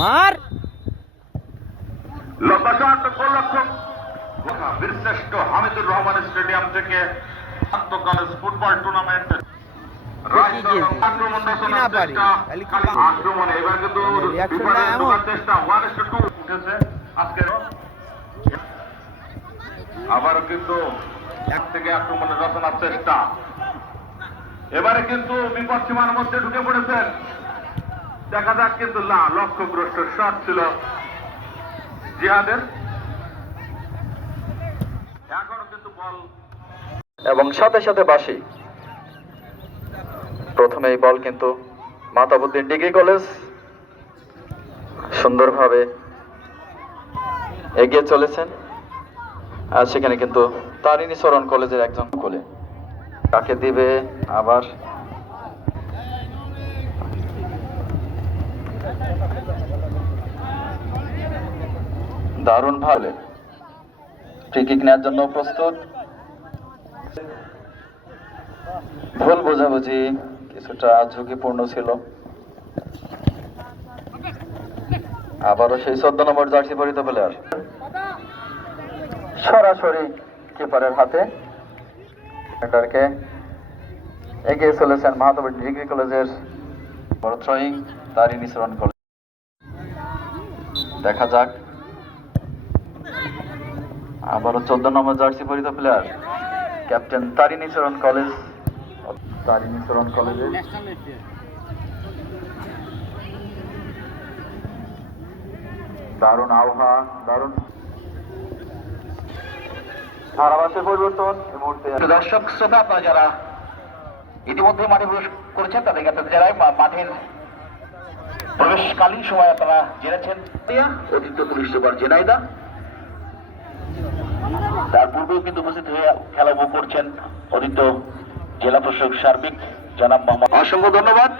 মার বীরশ্রেষ্ঠ হামিদুর রহমান স্টেডিয়াম থেকে আন্তঃকলেজ ফুটবল টুর্নামেন্ট আক্রমণে এবার কিন্তু চেষ্টা 1-2 উঠেছে আজকের আবারও কিন্তু এক থেকে আক্রমণের রচনার চেষ্টা এবারে কিন্তু বিপদ সীমার মধ্যে ঢুকে পড়েছেন দেখা যাক কিন্তু না লক্ষ্যগ্রস্ত শট ছিল জিহাদের এখনো কিন্তু বল এবং সাথে সাথে বাসি প্রথমে এই বল কিন্তু মাতাবুদ্দিন ডিগ্রি কলেজ সুন্দরভাবে এগিয়ে চলেছেন আর সেখানে কিন্তু তারিণী চরণ কলেজের একজন কোলে কাকে দিবে আবার দারুণ ভালো ফ্রি কিক নেওয়ার জন্য প্রস্তুত ভুল বোঝাবুঝি কিছুটা ঝুঁকিপূর্ণ ছিল আবারও সেই 14 নম্বর জার্সি পরিহিত প্লেয়ার সরাসরি কিপারের হাতে এটাকে এগিয়ে চলেছেন মাতাবুদ্দিন ডিগ্রি কলেজের বড় থ্রোয়িং তারিণী চরণ কলেজ দেখা যাক আবারও 14 নম্বর জার্সি পরিহিত প্লেয়ার ক্যাপ্টেন তারিণী চরণ কলেজ কলেজে দারুণ আবহাওয়া দারুণ ধারাভাষ্যের পরিবর্তন এই মুহূর্তে দর্শক শ্রোতা আপনারা যারা ইতিমধ্যে মাঠে প্রবেশ করেছেন তাদের কাছে যারা মাঠের প্রবেশকালীন সময় আপনারা জেনেছেন অতিরিক্ত পুলিশ সুপার জেনাইদা তার পূর্বেও কিন্তু উপস্থিত হয়ে খেলা উপভোগ করছেন অতিরিক্ত জেলা প্রশাসক সার্বিক জনাব মোহাম্মদ অসংখ্য ধন্যবাদ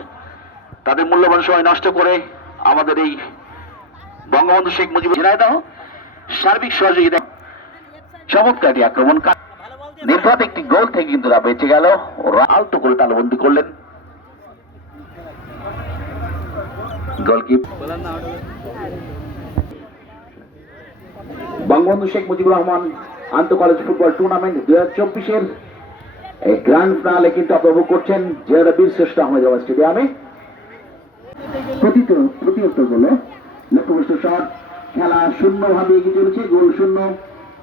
তাদের মূল্যবান সময় নষ্ট করে আমাদের এই বঙ্গবন্ধু শেখ মুজিবুর ঝিনাইদহ সার্বিক সহযোগিতা চমৎকারী আক্রমণ নির্ঘাত একটি গোল থেকে কিন্তু তারা বেঁচে গেল ওরা আলতো করে তালবন্দি করলেন গোলকিপার বঙ্গবন্ধু শেখ মুজিবুর রহমান আন্তঃকলেজ ফুটবল টুর্নামেন্ট 2024-এর এই গ্র্যান্ড ফিনালে কিন্তু উপভোগ করছেন জেলা বীরশ্রেষ্ঠ আহমেদ স্টেডিয়ামে প্রতিউত্তর গোলে লক্ষ্যভ্রষ্ট শট খেলা শূন্যভাবে এগিয়ে চলেছে গোল শূন্য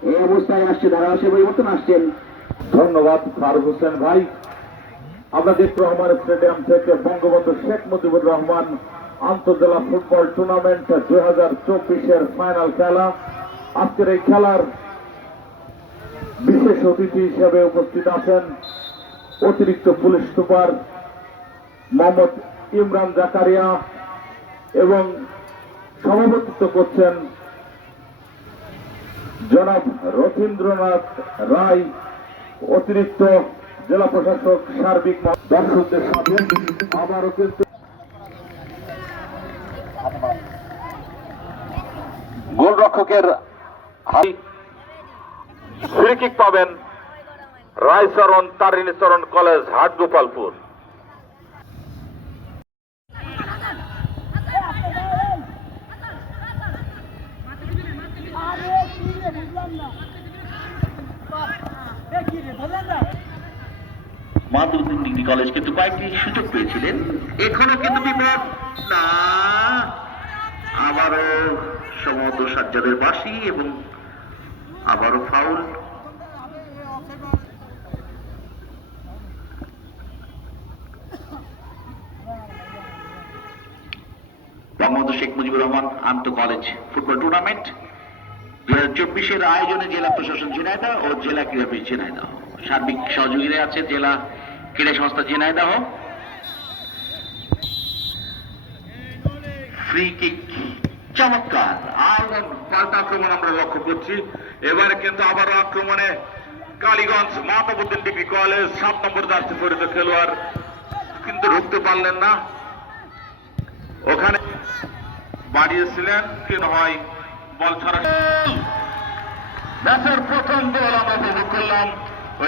এই অবস্থায় আসছে ধারাভাষ্যের পরিবর্তন আসছেন ধন্যবাদ ফারুক হোসেন ভাই আপনাদের রহমান স্টেডিয়াম থেকে বঙ্গবন্ধু শেখ মুজিবুর রহমান আন্তঃজেলা ফুটবল টুর্নামেন্ট 2024-এর ফাইনাল খেলা আজকের এই খেলার বিশেষ অতিথি হিসেবে উপস্থিত আছেন অতিরিক্ত পুলিশ সুপার মোহাম্মদ ইমরান জাকারিয়া এবং সভাপতিত্ব করছেন জনাব রথীন্দ্রনাথ রায় অতিরিক্ত জেলা প্রশাসক সার্বিক দর্শকদের সাথে আবারও কিন্তু গোলরক্ষকের ফ্রি কিক পাবেন রায়চরণ তারিণী চরণ college Hatgopalpur Matabuddin degree college কিন্তু কয়েকটি সুযোগ পেয়েছিলেন এখনো কিন্তু বিপদ না আবারও সমুদ্র সাজ্জাদের বাসি এবং আবারও ফাউল বঙ্গবন্ধু শেখ মুজিবুর রহমান আন্তঃ কলেজ ফুটবল টুর্নামেন্ট 2024-এর আয়োজনে জেলা প্রশাসন ঝিনাইদহ ও জেলা ক্রীড়াবিদ ঝিনাইদহ সার্বিক সহযোগিতায় আছে জেলা ক্রীড়া সংস্থা ঝিনাইদহ ফ্রি কিক চমৎকার আর পাল্টা আক্রমণ আমরা লক্ষ্য করছি এবারে কিন্তু আবারও আক্রমণে কালীগঞ্জ মাতাবুদ্দিন ডিগ্রি কলেজ 7 নম্বর জার্সি পরিহিত খেলোয়াড় কিন্তু ঢুকতে পারলেন না ওখানে বাড়িয়েছিলেন কি হয় বল ছাড়া ম্যাচের প্রথম গোল আমরা উপভোগ করলাম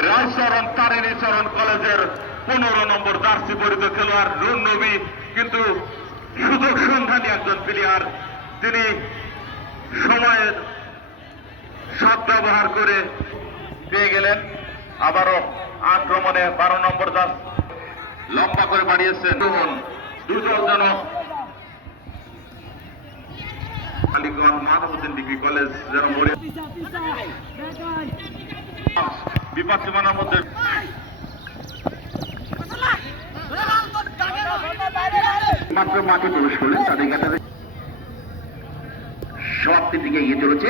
রায়চরণ তারিণী চরণ কলেজের 15 নম্বর জার্সি পরিহিত খেলোয়াড় নুর নবী কিন্তু সুযোগ সন্ধানী একজন প্লেয়ার তিনি সময়ের সদ্ব্যবহার করে পেয়ে গেলেন। আবারও আক্রমণে 12 নম্বর দাস লম্বা করে বাড়িয়েছেন। দুজন যেন কালীগঞ্জ মানবুদ্দিন ডিগ্রি কলেজ যেন মরে বিপদ সীমানার মধ্যে মাত্র মাঠে প্রবেশ করলেন, তাদের কাছে সমাপ্তির দিকে এগিয়ে চলেছে।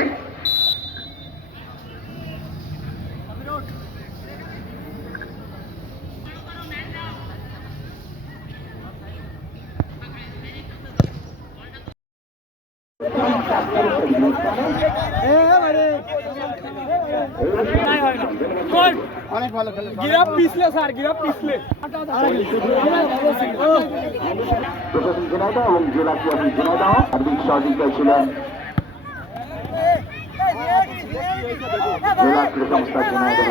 অনেক ভালো খেলে গিরাপ পিছলে স্যার গিরাপ পিছলে প্রশাসন ঝিনাইদহ এবং জেলা ক্রীড়া ঝিনাইদহ সার্বিক সহযোগিতায় ছিলেন জেলা ক্রীড়া সংস্থা ঝিনাইদহ।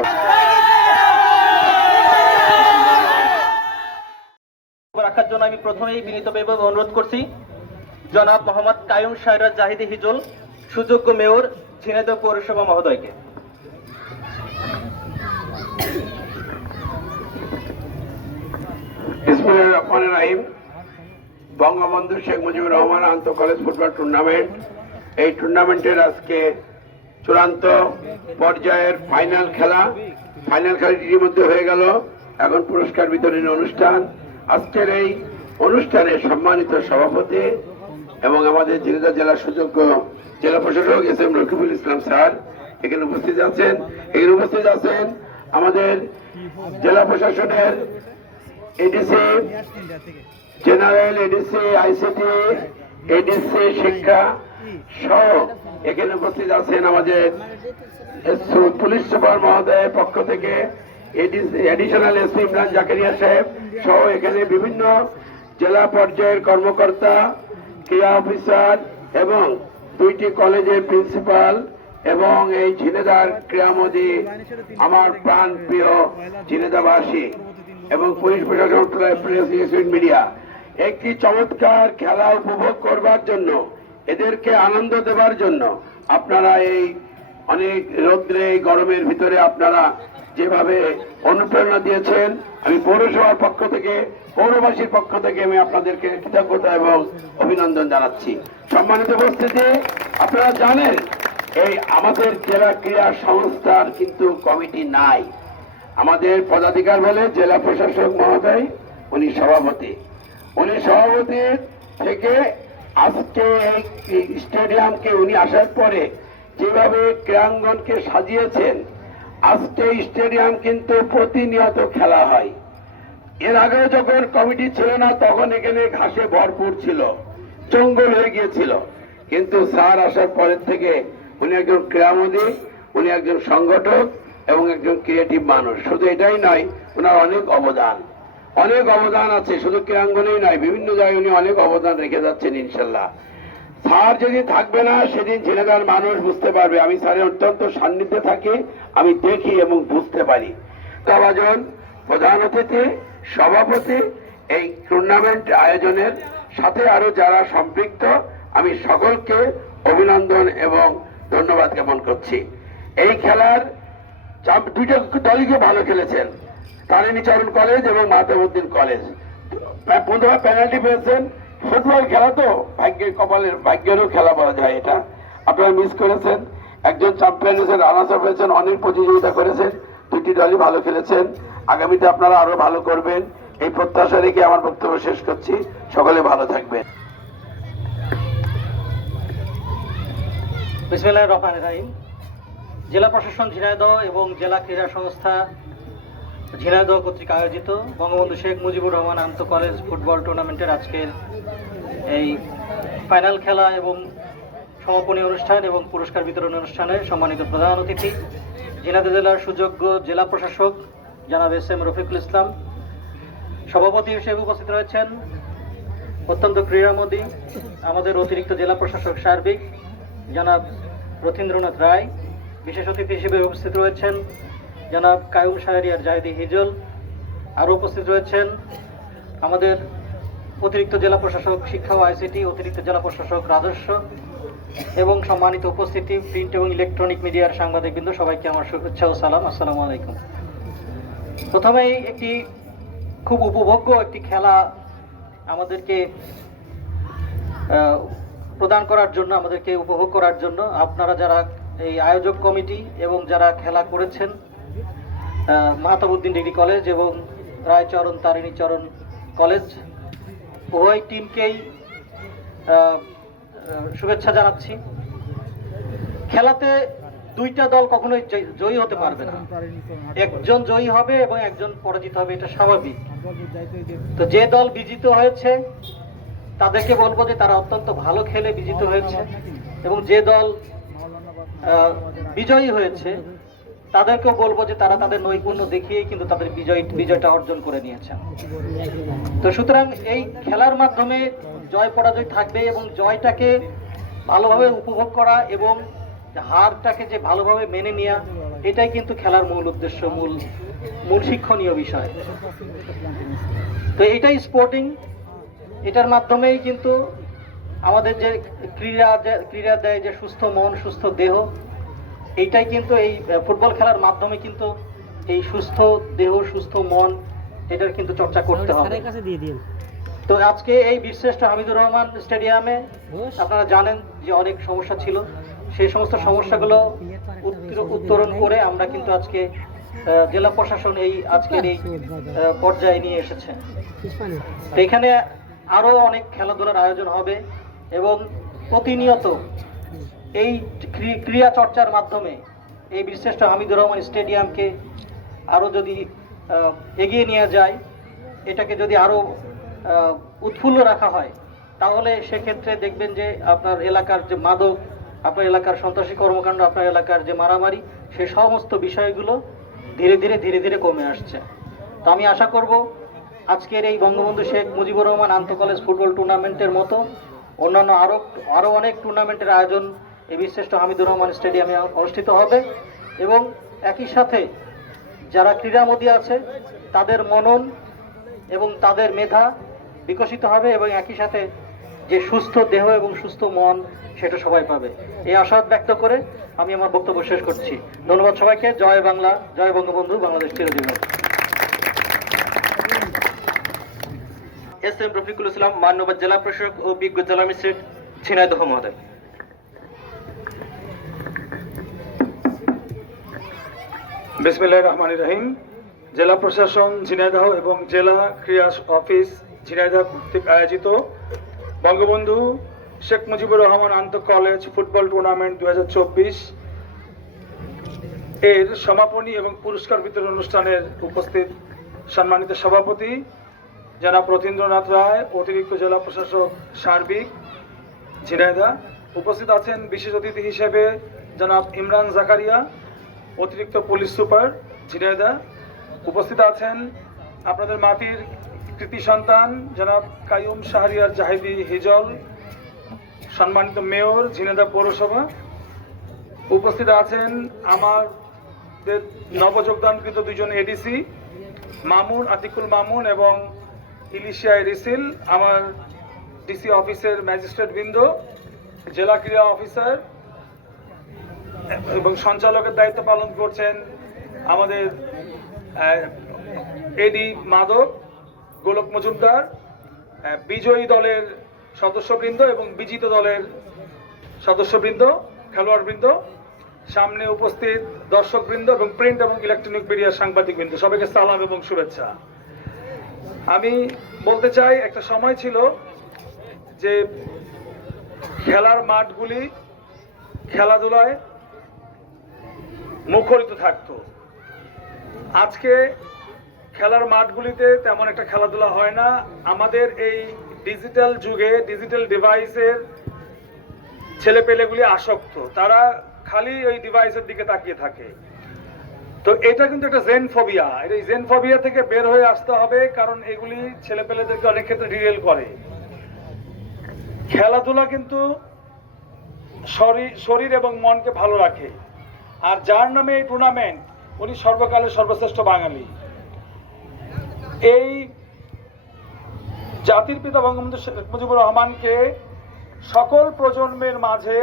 রাখার জন্য আমি প্রথমেই বিনীতভাবে অনুরোধ করছি জনাব মোহাম্মদ কায়ুম সায়রা জাহিদি হিজল, সুযোগ্য মেয়র, ঝিনাইদহ পৌরসভা মহোদয়কে। বিসমিল্লাহির রহমানির রহিম। বঙ্গবন্ধু শেখ মুজিবুর রহমান আন্তঃ কলেজ ফুটবল টুর্নামেন্ট, এই টুর্নামেন্টের আজকে চূড়ান্ত পর্যায়ের ফাইনাল খেলাটি ইতিমধ্যে হয়ে গেল। এখন পুরস্কার বিতরণী অনুষ্ঠান। আজকের এই অনুষ্ঠানে সম্মানিত সভাপতি এবং আমাদের ঝিনাইদহ জেলার সুযোগ্য জেলা প্রশাসক এস এম রকিবুল ইসলাম স্যার এখানে উপস্থিত আছেন। আমাদের জেলা প্রশাসনের ADC general, ADC ICT, ADC শিক্ষা সহ এখানে উপস্থিত আছেন আমাদের পুলিশ সুপার মহোদয়ের পক্ষ থেকে এডিশনাল এসপি ইমরান জাকারিয়া সাহেব সহ এখানে বিভিন্ন জেলা পর্যায়ের কর্মকর্তা, ক্রীড়া অফিসার এবং 2টি কলেজের প্রিন্সিপাল এবং এই ঝিনাইদহ ক্রীড়ামোদী আমার প্রাণ প্রিয় ঝিনাইদহবাসী এবং পুলিশ প্রশাসন, প্রেস, মিডিয়া, একটি চমৎকার খেলা উপভোগ করবার জন্য, এদেরকে আনন্দ দেবার জন্য আপনারা এই অনেক রৌদ্রে গরমের ভিতরে আপনারা যেভাবে অনুপ্রেরণা দিয়েছেন, আমি পৌরসভার পক্ষ থেকে, পৌরবাসীর পক্ষ থেকে আমি আপনাদেরকে কৃতজ্ঞতা এবং অভিনন্দন জানাচ্ছি। সম্মানিত উপস্থিতি, আপনারা জানেন এই আমাদের জেলা ক্রীড়া সংস্থার কিন্তু কমিটি নাই। আমাদের পদাধিকার বলে জেলা প্রশাসক মহোদয়, উনি সভাপতি থেকে আজকে এই স্টেডিয়ামকে উনি আসার পরে যেভাবে ক্রীড়াঙ্গনকে সাজিয়েছেন, আজকে স্টেডিয়াম কিন্তু প্রতিনিয়ত খেলা হয়। এর আগে যখন কমিটি ছিল না তখন এখানে ঘাসে ভরপুর ছিল, জঙ্গল হয়ে গিয়েছিল, কিন্তু স্যার আসার পরের থেকে উনি একজন ক্রীড়ামোদী, উনি একজন সংগঠক এবং একজন ক্রিয়েটিভ মানুষ। শুধু এটাই নয়, ওনার অনেক অবদান আছে, শুধু ক্রীড়াঙ্গনেই নয়, বিভিন্ন জায়গায় উনি অনেক অবদান রেখে যাচ্ছেন। ইনশাল্লাহ স্যার যেদিন থাকবে না সেদিন ঝিনাইদহের মানুষ বুঝতে পারবে। আমি স্যারের অত্যন্ত সান্নিধ্যে থাকি, আমি দেখি এবং বুঝতে পারি। আয়োজন, প্রধান অতিথি, সভাপতি, এই টুর্নামেন্ট আয়োজনের সাথে আরো যারা সম্পৃক্ত, আমি সকলকে অভিনন্দন এবং ধন্যবাদ জ্ঞাপন করছি। এই খেলার দুইটা দলই ভালো খেলেছেন, তারিণীচরণ কলেজ এবং মাতাবুদ্দিন কলেজ। প্রথমে পেনাল্টি পেয়েছেন। ফুটবল খেলা তো ভাগ্যের কপালের, ভাগ্যেরও খেলা বলা যায় এটা। আপনারা মিস করেছেন, একজন চ্যাম্পিয়ন হয়েছেন, রানার্স আপ হয়েছেন, অনেক প্রতিযোগিতা করেছেন, দুটি দলই ভালো খেলেছেন। আগামীতে আপনারা আরো ভালো করবেন, এই প্রত্যাশা রেখে আমার বক্তব্য শেষ করছি। সকলে ভালো থাকবেন। বিসমিল্লাহির রহমানির রহিম। জেলা প্রশাসন ঝিনাইদহ এবং জেলা ক্রীড়া সংস্থা ঝিনাইদহ কর্তৃক আয়োজিত বঙ্গবন্ধু শেখ মুজিবুর রহমান আন্তঃ কলেজ ফুটবল টুর্নামেন্টের আজকের এই ফাইনাল খেলা এবং সমাপনী অনুষ্ঠান এবং পুরস্কার বিতরণ অনুষ্ঠানের সম্মানিত প্রধান অতিথি ঝিনাইদহ জেলার সুযোগ্য জেলা প্রশাসক জনাব এস এম রফিকুল ইসলাম, সভাপতি হিসেবে উপস্থিত রয়েছেন অত্যন্ত ক্রীড়ামোদী আমাদের অতিরিক্ত জেলা প্রশাসক সার্বিক জনাব রথীন্দ্রনাথ রায়, বিশেষ অতিথি হিসেবে উপস্থিত রয়েছেন জনাব কায়ুম শাহরিয়ার জাহিদি হিজল, আরও উপস্থিত রয়েছেন আমাদের অতিরিক্ত জেলা প্রশাসক শিক্ষা ও আইসিটি, অতিরিক্ত জেলা প্রশাসক রাজস্ব এবং সম্মানিত উপস্থিতি প্রিন্ট এবং ইলেকট্রনিক মিডিয়ার সাংবাদিকবৃন্দ, সবাইকে আমার শুভেচ্ছা ও সালাম। আসসালামু আলাইকুম। প্রথমেই একটি খুব উপভোগ্য একটি খেলা আমাদেরকে প্রদান করার জন্য, আমাদেরকে উপভোগ করার জন্য আপনারা যারা এই আয়োজক কমিটি এবং যারা খেলা করেছেন, মাহতাবউদ্দিন ডিগ্রি কলেজ এবং রায়চরণ তারিণীচরণ কলেজ, উভয় টিমকেই শুভেচ্ছা জানাচ্ছি। খেলাতে দুইটা দল কখনোই জয়ী হতে পারবে না, একজন জয়ী হবে এবং একজন পরাজিত হবে, এটা স্বাভাবিক। তো যে দল বিজিত হয়েছে তাদেরকে বলবো যে তারা অত্যন্ত ভালো খেলে বিজিত হয়েছে, এবং যে দল বিজয়ী হয়েছে তাদেরকেও বলবো যে তারা তাদের নৈপুণ্য দেখিয়েই কিন্তু তাদের বিজয়টা অর্জন করে নিয়েছেন। তো সুতরাং এই খেলার মাধ্যমে জয় পরাজয় থাকবে, এবং জয়টাকে ভালোভাবে উপভোগ করা এবং হারটাকে যে ভালোভাবে মেনে নেওয়া, এটাই কিন্তু খেলার মূল উদ্দেশ্য, মূল শিক্ষণীয় বিষয়। তো এইটাই স্পোর্টিং, এটার মাধ্যমেই কিন্তু আমাদের যে ক্রীড়া দেয় যে সুস্থ মন সুস্থ দেহ, এইটাই কিন্তু এই ফুটবল খেলার মাধ্যমে কিন্তু এই সুস্থ দেহ সুস্থ মন এটার কিন্তু চর্চা করতে হবে। তো আজকে এই বীরশ্রেষ্ঠ হামিদুর রহমান স্টেডিয়ামে আপনারা জানেন যে অনেক সমস্যা ছিল, সেই সমস্ত সমস্যাগুলো উত্তরণ করে আমরা কিন্তু আজকে জেলা প্রশাসন এই আজকের এই পর্যায়ে নিয়ে এসেছে। তো এখানে আরো অনেক খেলাধুলার আয়োজন হবে, এবং প্রতিনিয়ত এই ক্রীড়া চর্চার মাধ্যমে এই বীরশ্রেষ্ঠ হামিদুর রহমান স্টেডিয়ামকে আরো যদি এগিয়ে নিয়ে যায়, এটাকে যদি আরো উৎফুল্ল রাখা হয়, তাহলে সেক্ষেত্রে দেখবেন যে আপনার এলাকার যে মাদক, আপনার এলাকার সন্ত্রাসী কর্মকাণ্ড, আপনার এলাকার যে মারামারি, সেই সমস্ত বিষয়গুলো ধীরে ধীরে কমে আসছে। তো আমি আশা করব আজকের এই বঙ্গবন্ধু শেখ মুজিবুর রহমান আন্তঃ কলেজ ফুটবল টুর্নামেন্টের মতো অন্যান্য আরো অনেক টুর্নামেন্টের আয়োজন এই বীরশ্রেষ্ঠ হামিদুর রহমান স্টেডিয়ামে অনুষ্ঠিত হবে, এবং একই সাথে যারা ক্রীড়ামোদী আছে তাদের মনন এবং তাদের মেধা বিকশিত হবে, এবং একই সাথে যে সুস্থ দেহ এবং সুস্থ মন সেটা সবাই পাবে। এই আশা ব্যক্ত করে আমি আমার বক্তব্য শেষ করছি। ধন্যবাদ সবাইকে। জয় বাংলা, জয় বঙ্গবন্ধু, বাংলাদেশ চিরজীবন। এস.এম. রফিকুল ইসলাম, মান্যবর জেলা প্রশাসক ও বিজ্ঞ জেলা ম্যাজিস্ট্রেট, ঝিনাইদহ মহোদয়। বিসমিল্লাহির রহমানির রহিম। জেলা প্রশাসন ঝিনাইদহ এবং জেলা ক্রীড়া অফিস ঝিনাইদহ কর্তৃক আয়োজিত বঙ্গবন্ধু শেখ মুজিবুর রহমান আন্তঃ কলেজ ফুটবল টুর্নামেন্ট 2024 এর সমাপনী এবং পুরস্কার বিতরণ অনুষ্ঠানের উপস্থিত সম্মানিত সভাপতি জনাব রথীন্দ্রনাথ রায়, অতিরিক্ত জেলা প্রশাসক সার্বিক ঝিনাইদহ। উপস্থিত আছেন বিশেষ অতিথি হিসেবে জনাব ইমরান জাকারিয়া, অতিরিক্ত পুলিশ সুপার ঝিনাইদহ। উপস্থিত আছেন আপনাদের মাটির কৃতি সন্তান জনাব কাইয়ুম শাহরিয়ার জাহিদি হিজল, সম্মানিত মেয়র ঝিনাইদহ পৌরসভা। উপস্থিত আছেন আমাদের নবযোগদানকৃত দুজন এডিসি মামুন, আতিকুল মামুন এবং ইলিশিয়া রিসিল, আমার ডিসি অফিসের ম্যাজিস্ট্রেট বৃন্দ, জেলা ক্রীড়া অফিসার এবং সঞ্চালকের দায়িত্ব পালন করছেন আমাদের এডি মাদক গোলক মজুমদার, বিজয়ী দলের সদস্যবৃন্দ এবং বিজিত দলের সদস্যবৃন্দ, খেলোয়াড়বৃন্দ, সামনে উপস্থিত দর্শকবৃন্দ এবং প্রিন্ট এবং ইলেকট্রনিক মিডিয়ার সাংবাদিকবৃন্দ, সবাইকে সালাম এবং শুভেচ্ছা। আমি বলতে চাই, একটা সময় ছিল যে খেলার মাঠগুলি খেলাধুলায় মুখরিত থাকতো। আজকে খেলার মাঠগুলিতে তেমন একটা খেলাধুলা হয় না। আমাদের এই ডিজিটাল যুগে ডিজিটাল ডিভাইসের ছেলেপেলেগুলি আসক্ত, তারা খালি ওই ডিভাইসের দিকে তাকিয়ে থাকে। তো এটা কিন্তু একটা জেনফোবিয়া, এই জেনফোবিয়া থেকে বের হয়ে আসতে হবে, কারণ এগুলি ছেলেপেলেদেরকে অনেক ক্ষেত্রে ডিরেল করে। খেলাধুলা কিন্তু শরীর এবং মনকে ভালো রাখে, আর যার নামে এই টুর্নামেন্ট উনি সর্বকালের সর্বশ্রেষ্ঠ বাঙালি। এই জাতির পিতা বঙ্গবন্ধু শেখ মুজিবুর রহমানকে সকল প্রজন্মের মাঝে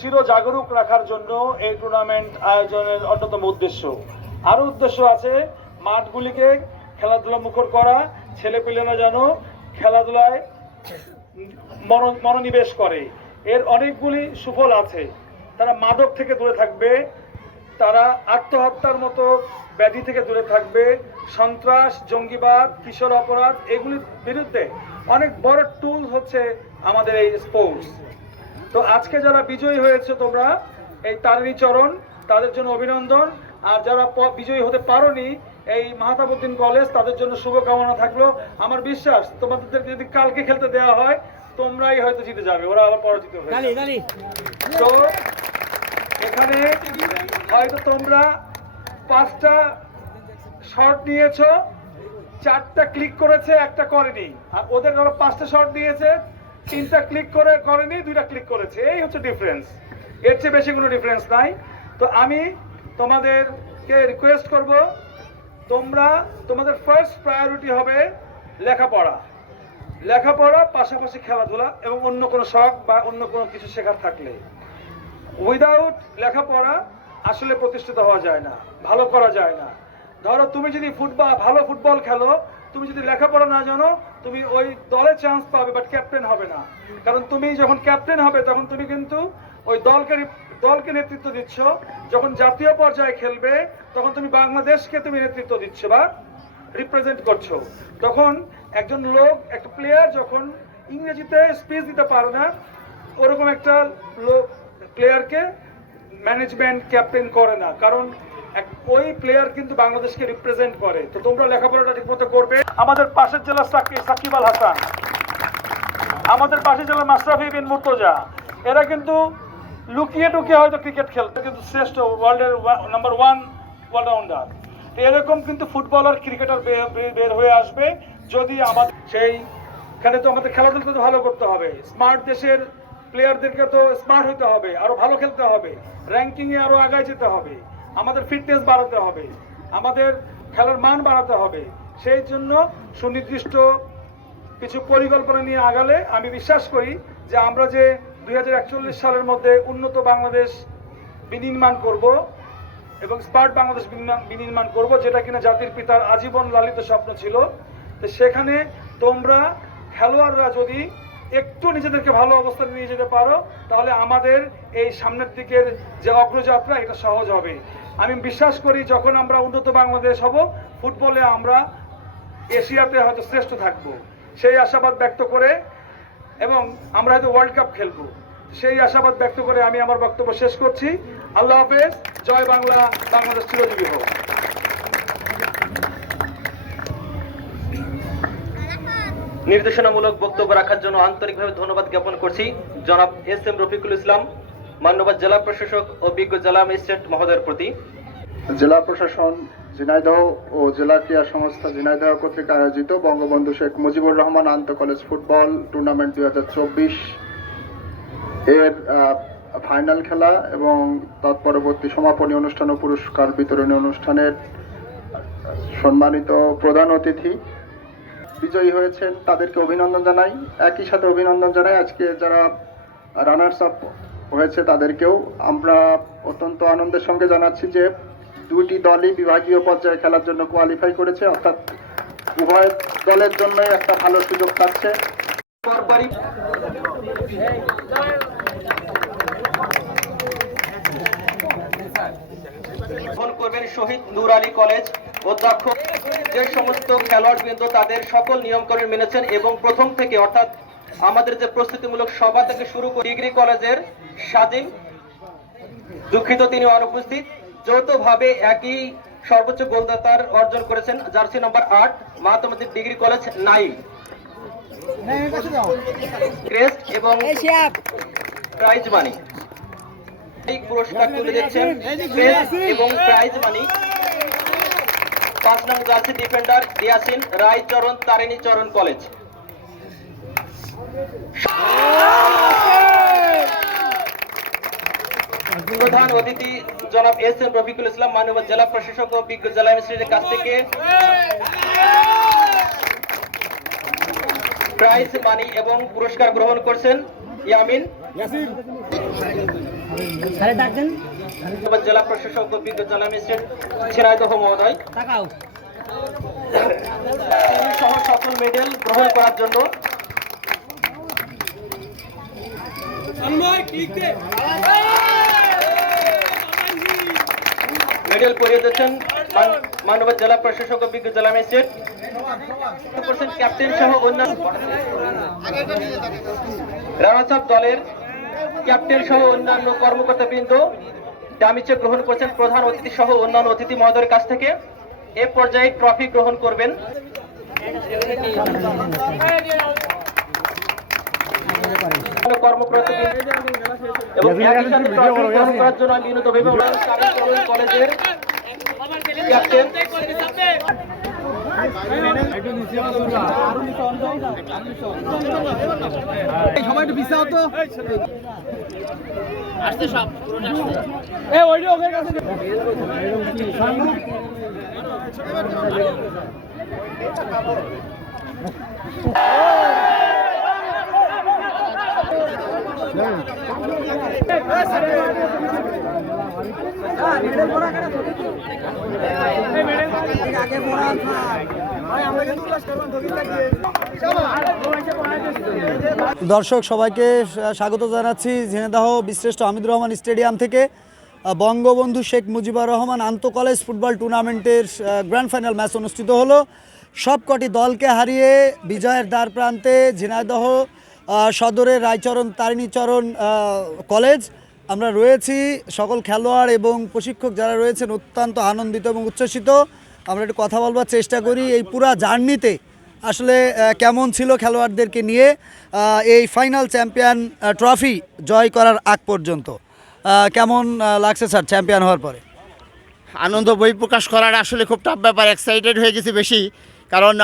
চির জাগরুক রাখার জন্য এই টুর্নামেন্ট আয়োজনের অন্যতম উদ্দেশ্য। আরও উদ্দেশ্য আছে, মাঠগুলিকে খেলাধুলা মুখর করা, ছেলেপিলেরা যেন খেলাধুলায় মনোনিবেশ করে। এর অনেকগুলি সুফল আছে। তারা মাদক থেকে দূরে থাকবে, তারা আত্মহত্যার মতো ব্যাধি থেকে দূরে থাকবে, সন্ত্রাস, জঙ্গিবাদ, কিশোর অপরাধ এগুলির বিরুদ্ধে অনেক বড় টুল হচ্ছে আমাদের এই স্পোর্টস। তো আজকে যারা বিজয়ী হয়েছে তোমরা, এই তারিণী চরণ, তাদের জন্য অভিনন্দন। আর যারা বিজয়ী হতে পারোনি, এই মাহতাবউদ্দিন কলেজ, তাদের জন্য শুভকামনা থাকলো। আমার বিশ্বাস তোমাদের যদি কালকে খেলতে দেওয়া হয় তোমরাই হয়তো জিতে যাবে, ওরা আবার পরাজিত হয়ে যাবে। তো এখানে হয়তো তোমরা 5টা শট নিয়েছো, 4টা ক্লিক করেছে, একটা করেনি। আর ওদের আরো 5টা শট নিয়েছে, 3টা ক্লিক করেনি, 2টা ক্লিক করেছে। এই হচ্ছে ডিফারেন্স, এর চেয়ে বেশি কোনো ডিফারেন্স নাই। তো আমি তোমাদেরকে রিকোয়েস্ট করব, তোমাদের ফার্স্ট প্রায়োরিটি হবে লেখাপড়া, পাশাপাশি খেলাধুলা এবং অন্য কোনো শখ বা অন্য কোনো কিছু শেখার থাকলে। উইদাউট লেখাপড়া আসলে প্রতিষ্ঠিত হওয়া যায় না, ভালো করা যায় না। ধরো তুমি যদি ভালো ফুটবল খেলো, তুমি যদি লেখাপড়া না জানো, তুমি ওই দলে চান্স পাবে, বাট ক্যাপ্টেন হবে না। কারণ তুমি যখন ক্যাপ্টেন হবে তখন তুমি কিন্তু ওই দলকে নেতৃত্ব দিচ্ছ। যখন জাতীয় পর্যায়ে খেলবে তখন তুমি বাংলাদেশকে তুমি নেতৃত্ব দিচ্ছ বা রিপ্রেজেন্ট করছো। তখন একজন একটা প্লেয়ার যখন ইংরেজিতে স্পিচ দিতে পারে না, ওরকম একটা প্লেয়ারকে ম্যানেজমেন্ট ক্যাপ্টেন করে না, কারণ ওই প্লেয়ার কিন্তু বাংলাদেশকে রিপ্রেজেন্ট করে। তো তোমরা লেখাপড়াটা ঠিকমতো করবে। আমাদের পাশের জেলা সাকিব আল হাসান, আমাদের পাশের জেলা মাশরাফি বিন মুর্তজা, এরা কিন্তু লুকিয়ে টুকিয়ে হয়তো ক্রিকেট খেলতে, কিন্তু শ্রেষ্ঠ ওয়ার্ল্ডের নাম্বার 1 অলরাউন্ডার। এরকম কিন্তু ফুটবলার, ক্রিকেটার বের হয়ে আসবে যদি আমাদের সেইখানে তো আমাদের খেলাধুলা তো ভালো করতে হবে। স্মার্ট দেশের প্লেয়ারদেরকে তো স্মার্ট হতে হবে, আরো ভালো খেলতে হবে, র্যাঙ্কিংয়ে আরো আগায় যেতে হবে, আমাদের ফিটনেস বাড়াতে হবে, আমাদের খেলার মান বাড়াতে হবে। সেই জন্য সুনির্দিষ্ট কিছু পরিকল্পনা নিয়ে আগালে আমি বিশ্বাস করি যে আমরা যে 2041 সালের মধ্যে উন্নত বাংলাদেশ বিনির্মাণ করব এবং স্মার্ট বাংলাদেশ বিনির্মাণ করব, যেটা কিনা জাতির পিতার আজীবন লালিত স্বপ্ন ছিল। তো সেখানে তোমরা খেলোয়াড়রা যদি একটু নিজেদেরকে ভালো অবস্থায় নিয়ে যেতে পারো, তাহলে আমাদের এই সামনের দিকের যে অগ্রযাত্রা এটা সহজ হবে। আমি বিশ্বাস করি যখন আমরা উন্নত বাংলাদেশ হব, ফুটবলে আমরা এশিয়াতে হয়তো শ্রেষ্ঠ থাকব, সেই আশাবাদ ব্যক্ত করে, এবং আমরা হয়তো ওয়ার্ল্ড কাপ খেলবো, সেই আশাবাদ ব্যক্ত করে আমি আমার বক্তব্য শেষ করছি। আল্লাহ হাফেজ, জয় বাংলা, বাংলাদেশ চিরজীবী হোক। নির্দেশনামূলক বক্তব্য রাখার জন্য আন্তরিকভাবে ধন্যবাদ জ্ঞাপন করছি জনাব এস.এম. রফিকুল ইসলাম, মাননীয় জেলা প্রশাসক ও বিজ্ঞ জেলা ম্যাজিস্ট্রেট মহোদয়ের প্রতি। জেলা প্রশাসন ঝিনাইদহ ও জেলা ক্রীড়া সংস্থা ঝিনাইদহ কর্তৃক আয়োজিত বঙ্গবন্ধু শেখ মুজিবুর রহমান আন্তঃ কলেজ ফুটবল টুর্নামেন্ট 2024 এর ফাইনাল খেলা এবং তৎপরবর্তী সমাপনী অনুষ্ঠান ও পুরস্কার বিতরণী অনুষ্ঠানের সম্মানিত প্রধান অতিথি বিজয়ী হয়েছেন তাদেরকে অভিনন্দন জানাই। একই সাথে অভিনন্দন জানাই আজকে যারা রানার্স আপ হয়েছে তাদেরকেও। আমরা অত্যন্ত আনন্দের সঙ্গে জানাচ্ছি যে 2টি দলই বিভাগীয় পর্যায়ে খেলার জন্য কোয়ালিফাই করেছে, অর্থাৎ উভয় দলের জন্যই একটা ভালো সুযোগ থাকছে। করবেন শহীদ নূর আলী কলেজ অধ্যক্ষ, যে সমস্ত খেলোয়াড়বৃন্দ তাদের সকল নিয়মকানুন মেনেছেন এবং প্রথম থেকে অর্থাৎ আমাদের যে প্রস্তুতিমূলক সভা থেকে শুরু করে ডিগ্রি কলেজের স্বাধীন, দুঃখিত তিনি অনুপস্থিত, যৌথভাবে একই সর্বোচ্চ গোলদাতার অর্জন করেছেন জার্সি নম্বর 8 মাহাত্মা ডিগ্রি কলেজ 9 ক্রেস্ট এবং প্রাইজ মানি। এই পুরস্কার তুলে দিচ্ছেন ক্রেস্ট এবং প্রাইজ মানি 5 নং জার্সি ডিফেন্ডার ইয়াসিন রায়চরণ তারিণী চরণ কলেজ। প্রধান অতিথি জনাব এস.এম. রফিকুল ইসলাম, মাননীয় জেলা প্রশাসক ও বিজ্ঞ জেলা ম্যাজিস্ট্রেটের কাছ থেকে প্রাইজ মানি এবং পুরস্কার গ্রহণ করছেন ইয়ামিন। জেলা প্রশাসক অভিজ্ঞ জেলা ম্যাজিস্ট্রেট ঝিনাইদহ মহোদয় সহ সকল মেডেল গ্রহণ করার জন্য মেডেল করিয়ে দিচ্ছেন মাননীয় জেলা প্রশাসক অভিজ্ঞ জেলা ম্যাজিস্ট্রেট ক্যাপ্টেন সহ অন্যান্য রানাসাব দলের ক্যাপ্টেন সহ অন্যান্য কর্মকর্তাবৃন্দ ডামি চেক গ্রহণ করছেন প্রধান অতিথি সহ অন্যান্য অতিথি মহোদয়ের কাছ থেকে। এ পর্যায়ে ট্রফি গ্রহণ করবেন কর্মকর্তা এবং একই সাথে ট্রফি গ্রহণ করার জন্য আমি বিনীত অভিভাবক কলেজের ক্যাপ্টেন দর্শক সবাইকে স্বাগত জানাচ্ছি ঝিনাইদহ বীরশ্রেষ্ঠ হামিদুর রহমান স্টেডিয়াম থেকে বঙ্গবন্ধু শেখ মুজিবুর রহমান আন্ত কলেজ ফুটবল টুর্নামেন্টের গ্র্যান্ড ফাইনাল ম্যাচ অনুষ্ঠিত হলো। সবকটি দলকে হারিয়ে বিজয়ের দ্বার প্রান্তে ঝিনাইদহ সদরের রায়চরণ তারিণীচরণ কলেজ। আমরা রয়েছি, সকল খেলোয়াড় এবং প্রশিক্ষক যারা রয়েছেন অত্যন্ত আনন্দিত এবং উচ্ছ্বসিত। আমরা একটু কথা বলবার চেষ্টা করি এই পুরা জার্নিতে আসলে কেমন ছিল খেলোয়াড়দেরকে নিয়ে এই ফাইনাল চ্যাম্পিয়ন ট্রফি জয় করার আগ পর্যন্ত। কেমন লাগছে স্যার চ্যাম্পিয়ন হওয়ার পরে? আনন্দ বই প্রকাশ করার আসলে খুব টাফ ব্যাপার। এক্সাইটেড হয়ে গেছি বেশি, কারণ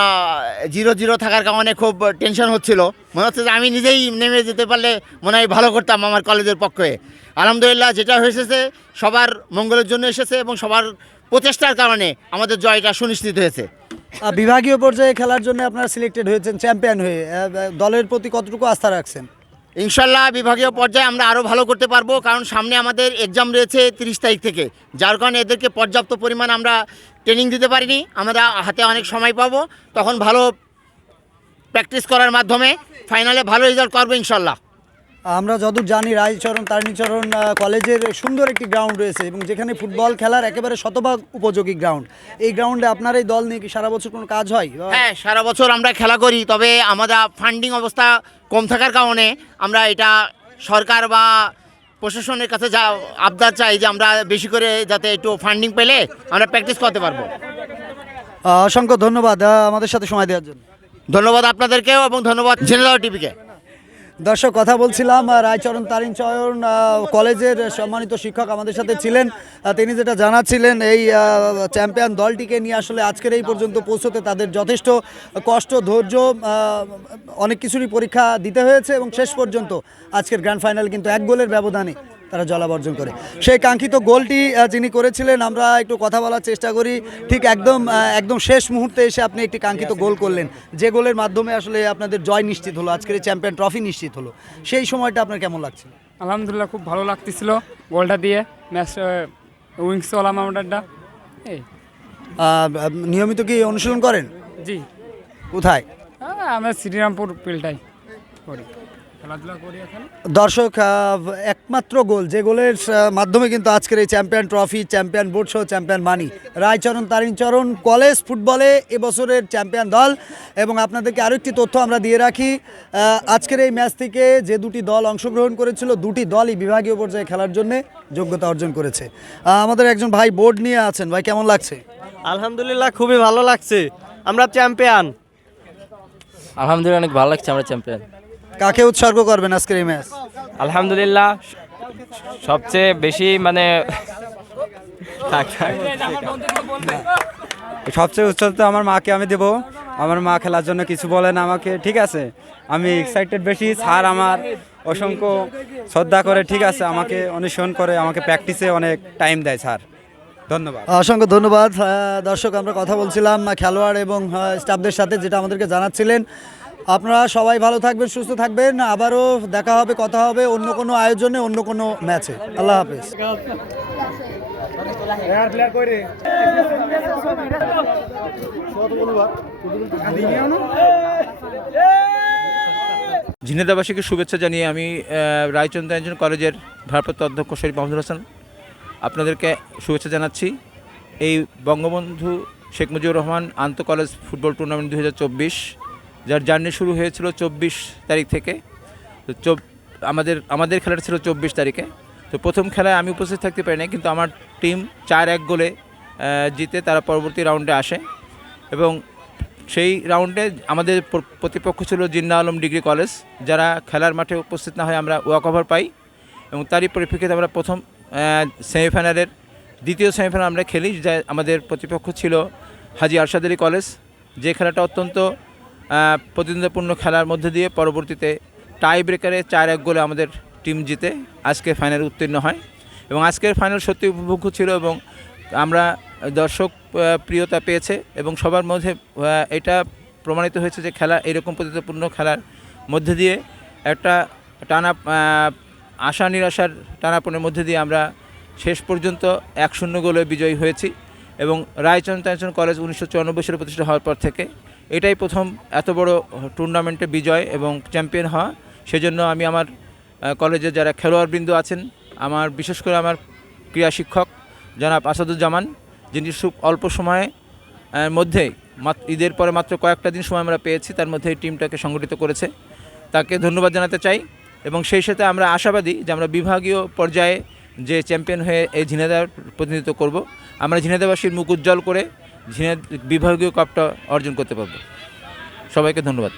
0-0 থাকার কারণে খুব টেনশন হচ্ছিল। মনে হচ্ছে যে আমি নিজেই নেমে যেতে পারলে মনে হয় ভালো করতাম আমার কলেজের পক্ষে। আলহামদুলিল্লাহ যেটা হয়েছে সবার মঙ্গলের জন্য এসেছে এবং সবার প্রচেষ্টার কারণে আমাদের জয়টা সুনিশ্চিত হয়েছে। বিভাগীয় পর্যায়ে খেলার জন্য আপনারা সিলেক্টেড হয়েছেন চ্যাম্পিয়ন হয়ে, দলের প্রতি কতটুকু আস্থা রাখছেন? ইনশাল্লাহ বিভাগীয় পর্যায়ে আমরা আরও ভালো করতে পারবো, কারণ সামনে আমাদের এক্সাম রয়েছে 30 তারিখ থেকে, যার কারণে এদেরকে পর্যাপ্ত পরিমাণ আমরা ট্রেনিং দিতে পারিনি। আমরা হাতে অনেক সময় পাবো, তখন ভালো প্র্যাকটিস করার মাধ্যমে ফাইনালে ভালো রেজাল্ট করবো ইনশাল্লাহ। আমরা যতদূর জানি রায়চরণ তারিণীচরণ কলেজের সুন্দর একটি গ্রাউন্ড রয়েছে এবং যেখানে ফুটবল খেলার একেবারে শতভাগ উপযোগী গ্রাউন্ড। এই গ্রাউন্ডে আপনার এই দল নিয়ে কি সারা বছর কোনো কাজ হয়? হ্যাঁ, সারা বছর আমরা খেলা করি, তবে আমাদের ফান্ডিং অবস্থা কম থাকার কারণে আমরা এটা সরকার বা প্রশাসনের কাছে যা আবদার চাই যে আমরা বেশি করে যাতে একটু ফান্ডিং পেলে আমরা প্র্যাকটিস করতে পারবো। অসংখ্য ধন্যবাদ আমাদের সাথে সময় দেওয়ার জন্য। ধন্যবাদ আপনাদেরকেও এবং ধন্যবাদ ঝিনাইদহ টিভিকে। দর্শক কথা বলছিলাম রায়চরণ তারিণীচরণ কলেজের সম্মানিত শিক্ষক আমাদের সাথে ছিলেন। তিনি যেটা জানাচ্ছিলেন এই চ্যাম্পিয়ন দলটিকে নিয়ে আসলে আজকের এই পর্যন্ত পৌঁছতে তাদের যথেষ্ট কষ্ট, ধৈর্য, অনেক কিছুরই পরীক্ষা দিতে হয়েছে এবং শেষ পর্যন্ত আজকের গ্র্যান্ড ফাইনাল কিন্তু 1 গোলের ব্যবধানে তারা জলাব অর্জন করে। সেই কাঙ্ক্ষিত গোলটি যিনি করেছিলেন, আমরা একটু কথা বলার চেষ্টা করি। ঠিক একদম শেষ মুহূর্তে এসে আপনি একটি কাঙ্ক্ষিত গোল করলেন, যে গোলের মাধ্যমে আসলে আপনাদের জয় নিশ্চিত হলো, আজকের এই চ্যাম্পিয়ন ট্রফি নিশ্চিত হলো। সেই সময়টা আপনার কেমন লাগছিল? আলহামদুলিল্লাহ খুব ভালো লাগতেছিল গোলটা দিয়ে, ম্যাচ উইংস হলাম আমারটা। এই নিয়মিত কি অনুশীলন করেন? জি। কোথায়? আমরা শ্রীরামপুর ফিল্ডটাই করি, খেলাধুলা করি এখানে। দর্শক একমাত্র গোল, যে গোলের মাধ্যমে কিন্তু আজকের এই চ্যাম্পিয়ন ট্রফি, চ্যাম্পিয়ন বোর্ড সহ চ্যাম্পিয়ন মানি রায়চরণ তারিণীচরণ কলেজ ফুটবলে এবছরের চ্যাম্পিয়ন দল। এবং আপনাদেরকে আরও একটি তথ্য আমরা দিয়ে রাখি, আজকের এই ম্যাচ থেকে যে 2টি দল অংশগ্রহণ করেছিল, 2টি দলই বিভাগীয় পর্যায়ে খেলার জন্য যোগ্যতা অর্জন করেছে। আমাদের একজন ভাই বোর্ড নিয়ে আছেন, ভাই কেমন লাগছে? আলহামদুলিল্লাহ খুবই ভালো লাগছে, আমরা চ্যাম্পিয়ন। আলহামদুলিল্লাহ অনেক ভালো লাগছে, আমরা চ্যাম্পিয়ন। কাকে উৎসর্গ করবেন আজকের এই ম্যাচ? আলহামদুলিল্লাহ সবচেয়ে বেশি সবচেয়ে উৎসাহিত আমার মাকে আমি দেবো। আমার মা খেলার জন্য কিছু বলেন আমাকে, ঠিক আছে? আমি এক্সাইটেড বেশি, স্যার আমার অসংখ্য শ্রদ্ধা করে, ঠিক আছে, আমাকে অনুসরণ করে, আমাকে প্র্যাকটিসে অনেক টাইম দেয় স্যার। ধন্যবাদ, অসংখ্য ধন্যবাদ। দর্শক আমরা কথা বলছিলাম খেলোয়াড় এবং স্টাফদের সাথে, যেটা আমাদেরকে জানাচ্ছিলেন আপনারা সবাই ভালো থাকবেন, সুস্থ থাকবেন। আবারও দেখা হবে, কথা হবে অন্য কোনো আয়োজনে, অন্য কোনো ম্যাচে। আল্লাহ হাফেজ। ঝিনেদাবাসীকে শুভেচ্ছা জানিয়ে আমি রায়চন্দ্র ইঞ্জিনিয়ারিং কলেজের ভারপ্রাপ্ত অধ্যক্ষ শরীফ মাহমুদুল হাসান আপনাদেরকে শুভেচ্ছা জানাচ্ছি। এই বঙ্গবন্ধু শেখ মুজিবুর রহমান আন্তঃ কলেজ ফুটবল টুর্নামেন্ট 2024 যার জার্নি শুরু হয়েছিল 24 তারিখ থেকে। তো আমাদের খেলাটা ছিল 24 তারিখে। তো প্রথম খেলায় আমি উপস্থিত থাকতে পারিনি, কিন্তু আমার টিম 4-1 গোলে জিতে তারা পরবর্তী রাউন্ডে আসে এবং সেই রাউন্ডে আমাদের প্রতিপক্ষ ছিল জিন্না আলম ডিগ্রি কলেজ, যারা খেলার মাঠে উপস্থিত না হয় আমরা ওয়াকওভার পাই এবং তারই পরিপ্রেক্ষিতে আমরা প্রথম সেমিফাইনালের দ্বিতীয় সেমিফাইনাল আমরা খেলি, যা আমাদের প্রতিপক্ষ ছিল হাজী আরশাদ আলী কলেজ। যে খেলাটা অত্যন্ত প্রতিদ্বন্দ্বিপূর্ণ খেলার মধ্যে দিয়ে পরবর্তীতে টাই ব্রেকারে 4-1 গোলে আমাদের টিম জিতে আজকে ফাইনালে উত্তীর্ণ হয় এবং আজকের ফাইনাল সত্যি উপভোগ্য ছিল এবং আমরা দর্শক প্রিয়তা পেয়েছে এবং সবার মধ্যে এটা প্রমাণিত হয়েছে যে খেলা এরকম প্রতিদ্বন্দ্বিপূর্ণ খেলার মধ্যে দিয়ে একটা টানা আশা নিরাশার টানাপোড়েনের মধ্যে দিয়ে আমরা শেষ পর্যন্ত 1-0 গোলে বিজয়ী হয়েছি এবং রায়চন্দ্র ইঞ্জিনিয়ারিং কলেজ 1994 সালে প্রতিষ্ঠিত হওয়ার পর থেকে এটাই প্রথম এত বড় টুর্নামেন্টে বিজয় এবং চ্যাম্পিয়ন হওয়া। সেজন্য আমি আমার কলেজে যারা খেলোয়াড়বৃন্দ আছেন, আমার বিশেষ করে আমার ক্রীড়া শিক্ষক জনাব আসাদুজ্জামান, যিনি খুব অল্প সময়ে মধ্যে ঈদের পরে মাত্র কয়েকটা দিন সময় আমরা পেয়েছি, তার মধ্যে এই টিমটাকে সংগঠিত করেছে, তাকে ধন্যবাদ জানাতে চাই এবং সেই সাথে আমরা আশাবাদী যে আমরা বিভাগীয় পর্যায়ে যে চ্যাম্পিয়ন হয়ে এই ঝিনাইদহের প্রতিনিধিত্ব করব। আমরা ঝিনাইদহবাসীর মুখ উজ্জ্বল করে বিভাগীয় কাপটা অর্জন করতে পারব। সবাইকে ধন্যবাদ।